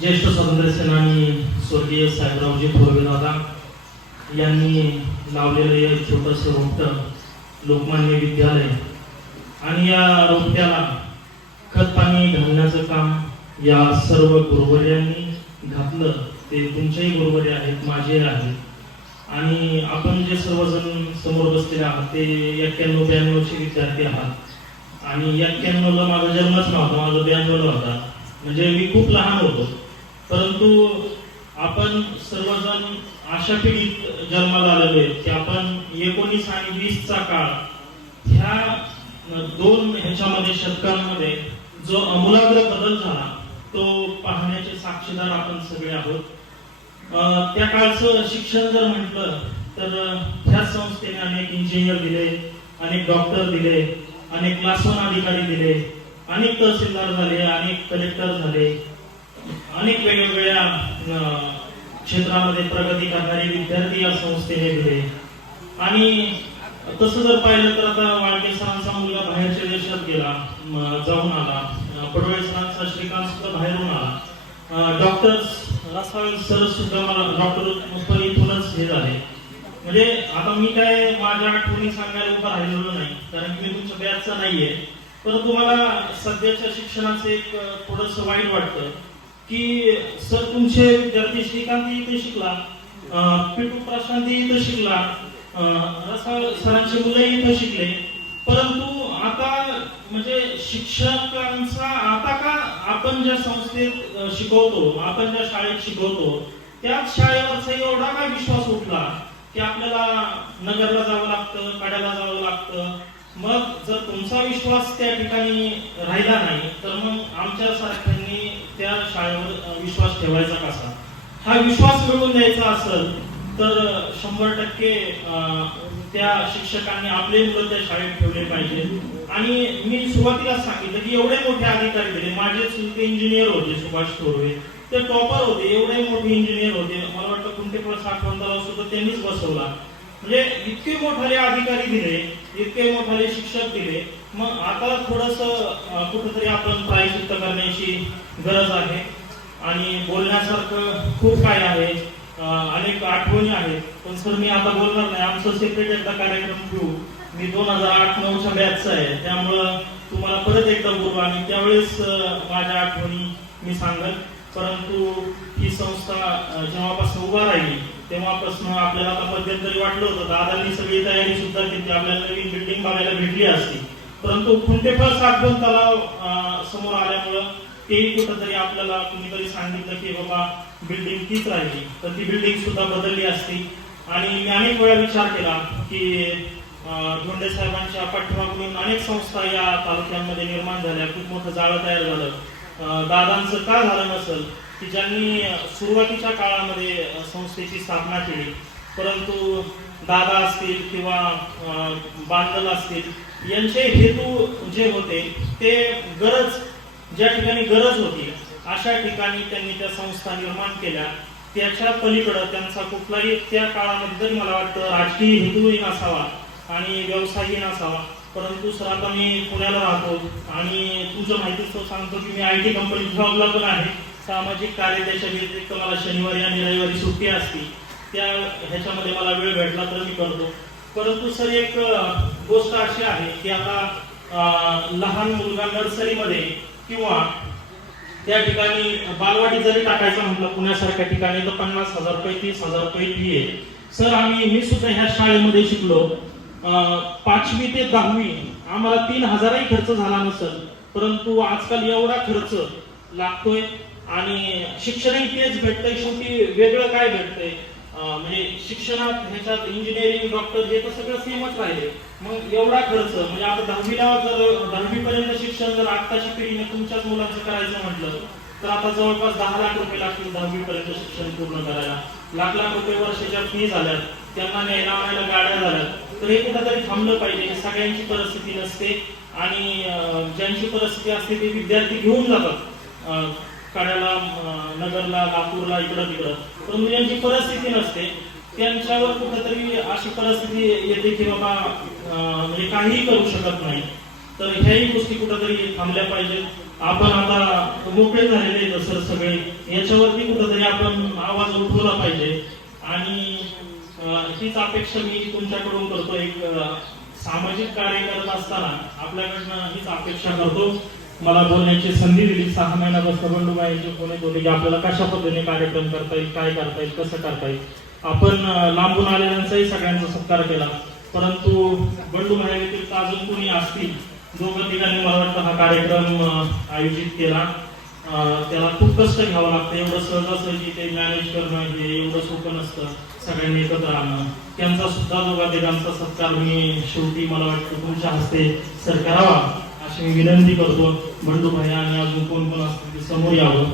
ज्येष्ठ स्वातंत्र्य सेनानी स्वर्गीय साहेबरावजी थोरवे दादा यांनी लावलेलं एक छोटंसं रोपटं लोकमान्य विद्यालय आणि या रोपट्याला खत पाणी घालण्याचं काम या सर्व गुरुवर्यांनी घातलं. ते तुमचेही गुरुवर्य आहेत, माझे आहेत आणि आपण जे सर्वजण समोर बसलेले आहात ते 91-92चे विद्यार्थी आहात आणि 91ला माझा जन्मच नव्हता, माझा 92ला होता. म्हणजे मी खूप लहान होतो, परंतु आपण सर्वजण अशा पिढीत जन्माला आलेलो आहे की आपण 19 आणि 20चा काळ ह्या दोन ह्याच्यामध्ये शतकांमध्ये जो आमूलाग्र बदल झाला तो पाहण्याचे साक्षीदार आपण सगळे आहोत. त्या काळचं शिक्षण जर म्हटलं तर ह्या संस्थेने अनेक इंजिनियर दिले, अनेक डॉक्टर दिले, अनेक क्लास 1 अधिकारी दिले, अनेक तहसीलदार झाले, अनेक कलेक्टर झाले, अनेक वेगवेगळ्या क्षेत्रामध्ये प्रगती करणारे विद्यार्थी या संस्थेने दिले. आणि तसं जर पाहिलं तर आता वाळके सरांचा मुलगा बाहेरच्या देशात गेला, जाऊन आला, पडवळे सरांचा श्रीकांत सुद्धा बाहेरून आला, डॉक्टर्स रासाळ सर सुद्धा मला डॉक्टर इथूनच हे झाले. म्हणजे आता मी काय माझ्या आठवणी सांगायला उभा राहिलेलो नाही, कारण की मी तुमच्या बॅचचा नाहीये. परंतु मला सध्याच्या शिक्षणाचं एक थोडंसं वाईट वाटतं की सर तुमचे विद्यार्थी श्रीकांत इथे शिकला, पिटू प्रशांत इथे शिकला, रसाळ सरांचे मुलंही इथे शिकले, परंतु आता म्हणजे शिक्षकांचा आता का आपण ज्या संस्थेत शिकवतो, आपण ज्या शाळेत शिकवतो त्याच शाळेवरचा एवढा काय विश्वास उठला की आपल्याला नगरला जावं लागतं, कड्याला जावं लागतं. मग जर तुमचा विश्वास त्या ठिकाणी राहिला नाही तर मग आमच्या सारख्यांनी त्या शाळेवर विश्वास ठेवायचा कसा? हा विश्वास मिळवून द्यायचा असेल तर 100% त्या शिक्षकांनी आपले मुलं त्या शाळेत ठेवले पाहिजे. आणि मी सुरुवातीला सांगितलं की एवढे मोठे अधिकारी दिले, माझे चुलते इंजिनियर होते सुभाष थोरवे, ते टॉपर होते, एवढे मोठे इंजिनियर होते. मला वाटतं कुंटेपळ साठवण सुद्धा त्यांनीच बसवला. म्हणजे इतके मोठाले अधिकारी दिले, इतके मोठाले शिक्षक दिले. मग आता थोडस कुठेतरी आपण प्रायश्चित्त करण्याची गरज आहे आणि बोलण्यासारखं खूप काय आहे, अनेक आठवणी आहेत. पण सर मी आता बोलणार नाही, आमचं सेपरेट एकदा कार्यक्रम घेऊ. मी 2008-9च्या बॅचचा आहे, त्यामुळं तुम्हाला परत एकदा बोलू आणि त्यावेळेस माझ्या आठवणी मी सांगेन. परंतु ही संस्था जेव्हापासून उभा राहिली तेव्हापासून आपल्याला आता मध्यंतरी वाटलं होतं दादांनी सगळी तयारी सुद्धा केली, आपल्याला नवीन बिल्डिंग बघायला भेटली असती, परंतु खुंटेफळ साठवण तलाव समोर आल्यामुळं तेही कुठंतरी आपल्याला कुणीतरी सांगितलं की बाबा बिल्डिंग तीच राहिली, तर ती बिल्डिंग सुद्धा बदलली असती. आणि मी अनेक वेळा विचार केला की धोंडे साहेबांच्या पाठीमागून अनेक संस्था या तालुक्यांमध्ये निर्माण झाल्या, खूप मोठं जाळं तयार झालं. दादांचं का झालं नसेल की ज्यांनी सुरुवातीच्या काळामध्ये संस्थेची स्थापना केली, परंतु दादा असतील किंवा बांदल असतील यांचे हेतू जे होते ते गरज, ज्या ठिकाणी गरज होती अशा ठिकाणी त्यांनी त्या संस्था निर्माण केल्या. त्याच्या पलीकडे त्यांचा कुठलाही त्या काळामध्ये तरी मला वाटतं राजकीय हेतूही नसावा आणि व्यवसायही नसावा. परंतु सर आता मी पुण्याला राहतो आणि तुमच्या माहितीच तो सांगतो की मी IT कंपनीत जॉबला पण आहे. सामाजिक कार्य त्याच्या व्यतिरिक्त मला शनिवारी आणि रविवारी सुट्टी असते, त्या ह्याच्यामध्ये मला वेळ भेटला तर मी करतो. परंतु सर एक गोष्ट अशी आहे की आता लहान मुलगा नर्सरीमध्ये किंवा त्या ठिकाणी बालवाडी जरी टाकायचं म्हटलं पुण्यासारख्या ठिकाणी तर 50,000 रुपये 30,000 रुपये फी आहे. सर मी सुद्धा ह्या शाळेमध्ये शिकलो, 5वी ते 10वी आम्हाला 3,000ही खर्च झाला नसेल, परंतु आजकाल एवढा खर्च लागतोय आणि शिक्षणही तेच भेटतंय. शेवटी वेगळं काय भेटतंय म्हणजे शिक्षणात ह्याच्यात इंजिनिअरिंग डॉक्टर हे तर सगळं सेमच राहिले. मग एवढा खर्च म्हणजे आता 10वीला जर 10वी पर्यंत शिक्षण जर आत्ताच्या पिढीने तुमच्याच मुलांचं करायचं म्हटलं तर आता जवळपास 10 लाख रुपये लागतील 10वी पर्यंत शिक्षण पूर्ण करायला. लाख रुपये वर्षाच्या फी झाल्यात, त्यांना न्यायला आणायला गाड्या झाल्यात. तर हे कुठेतरी थांबलं पाहिजे. सगळ्यांची परिस्थिती नसते आणि ज्यांची परिस्थिती असते ते विद्यार्थी घेऊन जातात कड्याला, नगरला, लातूरला, इकडं तिकडं, परंतु ज्यांची परिस्थिती नसते त्यांच्यावर कुठेतरी अशी परिस्थिती येते की बाबा म्हणजे काहीही करू शकत नाही. तर ह्याही गोष्टी कुठेतरी थांबल्या पाहिजेत. आपण आता मोकळे झालेले आहेत सर सगळे, याच्यावरती कुठंतरी आपण आवाज उठवला पाहिजे. आणि हीच अपेक्षा मी तुमच्याकडून करतो. एक सामाजिक कार्य करत असताना आपल्याकडनं हीच अपेक्षा करतो. मला बोलण्याची संधी दिली. 6 महिन्यापासून बंडूबाईंचे फोन येत होते की आपल्याला कशा पद्धतीने कार्यक्रम करता येईल, काय करता येईल, कसं करता येईल. आपण लांबून आलेल्यांचाही सगळ्यांचा सत्कार केला, परंतु बंडूबाई व्यतिरिक्त अजून कोणी असतील 2-3 मला वाटतं हा कार्यक्रम आयोजित केला. त्याला खूप कष्ट घ्यावं लागतं. एवढं सहजासहजी ते मॅनेज करणं हे एवढं सोपं नसतं. सगळ्यांनी एकत्र आणणं, त्यांचा सुद्धा 2-3 सत्कार मी शेवटी मला वाटतं तुमच्या हस्ते सर करावा अशी मी विनंती करतो. बंडूभाई आणि अजून कोण असतील ते समोर यावं.